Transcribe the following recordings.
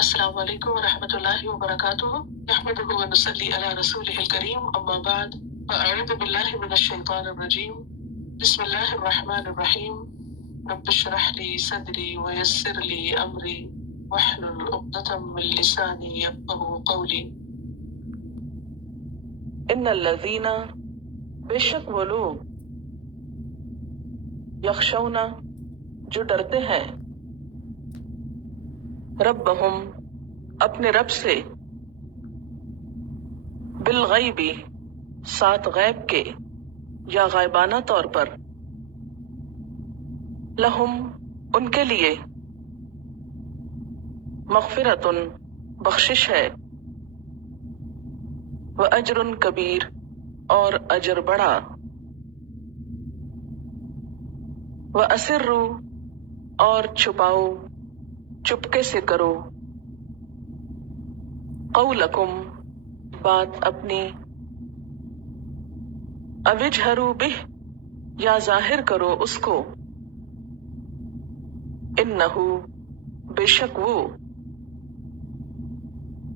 السلام علیکم ورحمۃ اللہ وبرکاتہ نحمده ونصلی علی رسولہ الکریم اما بعد فاعوذ باللہ من الشیطان الرجیم بسم اللہ الرحمن الرحیم رب اشرح لی صدری ویسر لی امری واحلل عقدۃ من لسانی یفقهوا قولی۔ ان الذین، بے شک وہ لوگ، یخشون، جو ڈرتے ہیں، ربہم، اپنے رب سے، بالغیبی، ساتھ غیب کے یا غائبانہ طور پر، لہم، ان کے لیے، مغفرۃ، بخشش ہے، واجر کبیر، اور اجر بڑا، واسروا، اور چھپاؤ، چپکے سے کرو، قولکم، بات اپنی، اوجہروا بہ، یا ظاہر کرو اس کو، انہ، بے شک وہ،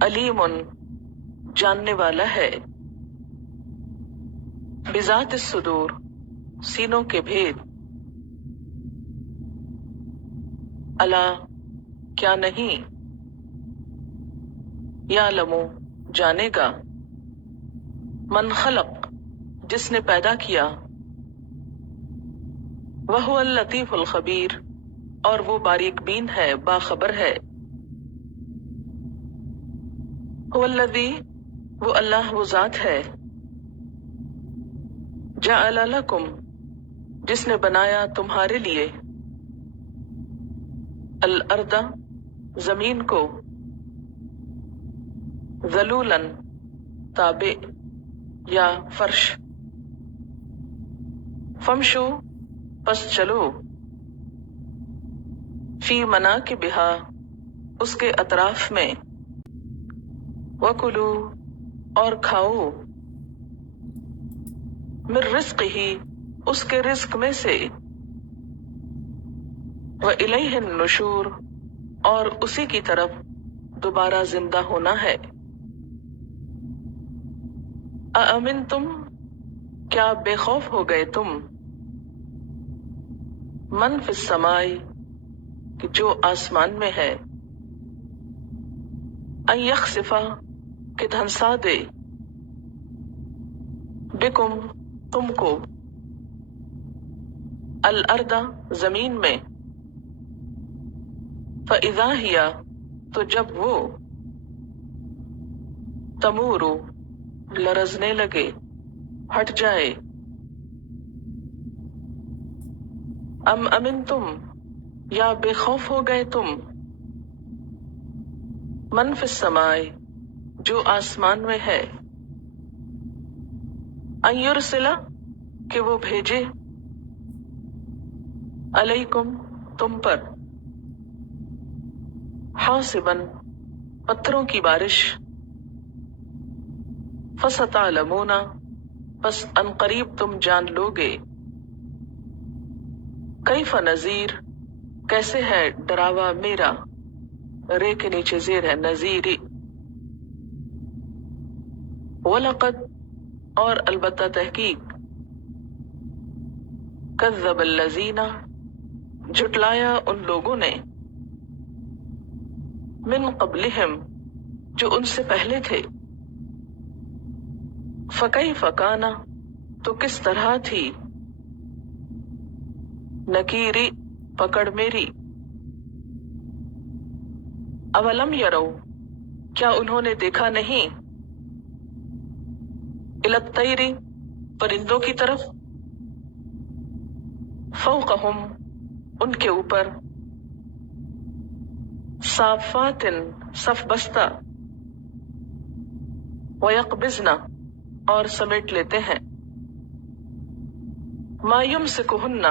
علیم، جاننے والا ہے، بذات الصدور، سینوں کے بھید، الا، کیا نہیں، یعلم، جانے گا، من خلق، جس نے پیدا کیا، وہو اللطیف الخبیر، اور وہ باریک بین ہے، باخبر ہے، هو الذی، وہ اللہ، وہ ذات ہے، جعل لکم، جس نے بنایا تمہارے لیے، الارض، زمین کو، ذلولا، تابع یا فرش، فمشو، پس چلو، فی مناکبہا، اس کے اطراف میں، وکلو، اور کھاؤ، من رزقہ، اس کے رزق میں سے، وإلیہ النشور، اور اسی کی طرف دوبارہ زندہ ہونا ہے، اامنتم، کیا بے خوف ہو گئے تم، من فی السماء، کہ جو آسمان میں ہے، ان یخسفا، کہ دھنسا دے، بکم، تم کو، الارض، زمین میں، فاذا ہی، تو جب وہ، تمور، لرزنے لگے، ہٹ جائے، ام امنتم، یا بے خوف ہو گئے تم، من فی السماء، جو آسمان میں ہے، ان یرسل، کہ وہ بھیجے، علیکم، تم پر، حاصباً، پتھروں کی بارش، فستعلمون، پس ان قریب تم جان لوگے، کیف نذیر، کیسے ہے ڈراوا میرا، رے کے نیچے زیر ہے، نذیری، وَلَقَدْ، اور البتہ تحقیق، کذب الذین، جھٹلایا ان لوگوں نے، من قبلہم، جو ان سے پہلے تھے، فکیف کان، تو کس طرح تھی، نکیری، پکڑ میری، اولم یرو، کیا انہوں نے دیکھا نہیں، الی الطیر، پرندوں کی طرف، فوقہم، ان کے اوپر، صافات، صف بستہ، ویقبضن، اور سمیٹ لیتے ہیں، ما یمسکہن،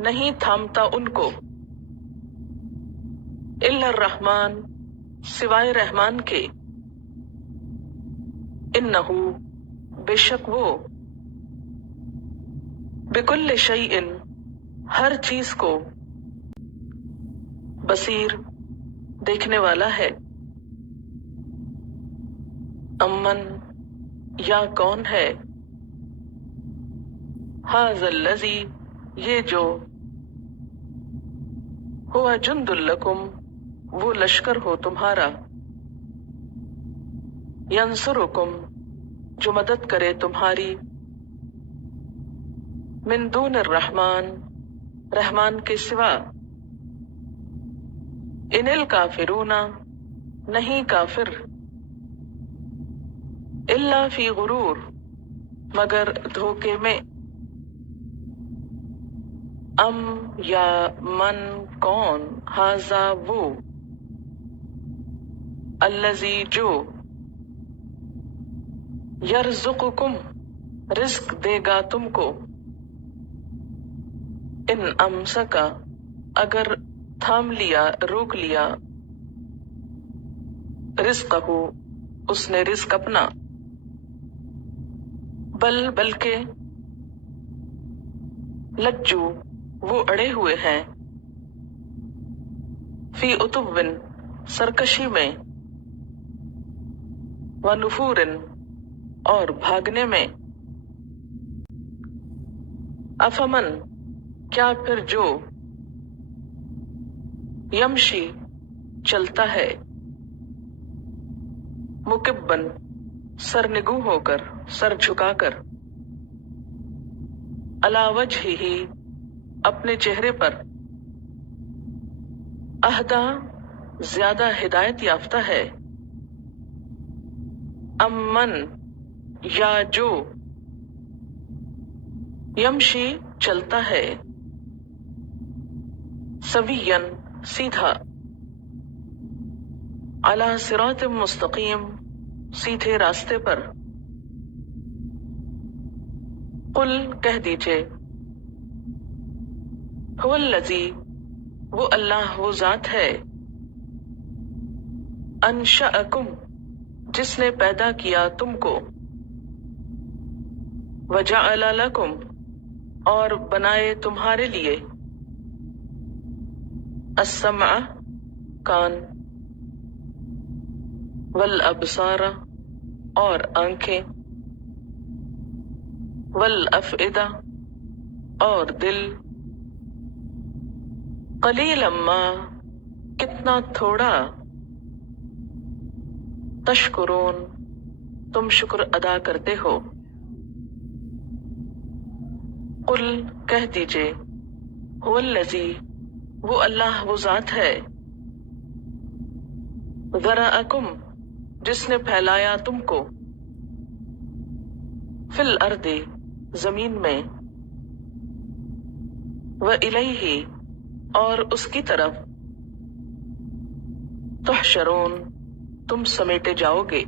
نہیں تھامتا ان کو، الا الرحمن، سوائے رحمان کے، انہ، بے شک وہ، بکل شیء، ہر چیز کو، بصیر، دیکھنے والا ہے۔ امن یا کون ہے، ھذا الذی یہ جو، ہوا جند لکم وہ لشکر ہو تمہارا، ینصرکم جو مدد کرے تمہاری، من دون الرحمن رحمان کے سوا، ان الکافرون نہیں کافر، الا فی غرور مگر دھوکے میں، ام یا من کون، ھذا وہ، الذی جو، یرزقکم رزق دے گا تم کو، ان امسکا اگر تھام لیا روک لیا، رزقہ اس نے رزق اپنا، بلکہ لجو وہ اڑے ہوئے ہیں، فی عتوٍ سرکشی میں، ونفور اور بھاگنے میں، افمن کیا پھر جو، یمشی چلتا ہے، مکبن سرنگوں ہو کر سر جھکا کر، علی وجہہ اپنے چہرے پر، اہدی زیادہ ہدایت یافتہ ہے، امن یا جو، یمشی چلتا ہے، سویاً سیدھا، علی صراط مستقیم سیدھے راستے پر، قل کہہ دیجئے، هو الذی وہ اللہ وہ ذات ہے، انشأکم جس نے پیدا کیا تم کو، وجعل لکم اور بنائے تمہارے لیے، السمع کان، والابصار اور آنکھیں، والافئدہ اور دل، قلیلا ما کتنا تھوڑا، تشکرون تم شکر ادا کرتے ہو، قل کہہ دیجئے، هو الذی وہ اللہ وہ ذات ہے، ذرأکم جس نے پھیلایا تم کو، فی الارض زمین میں، وإلیہ اور اس کی طرف، تحشرون تم سمیٹے جاؤ گے۔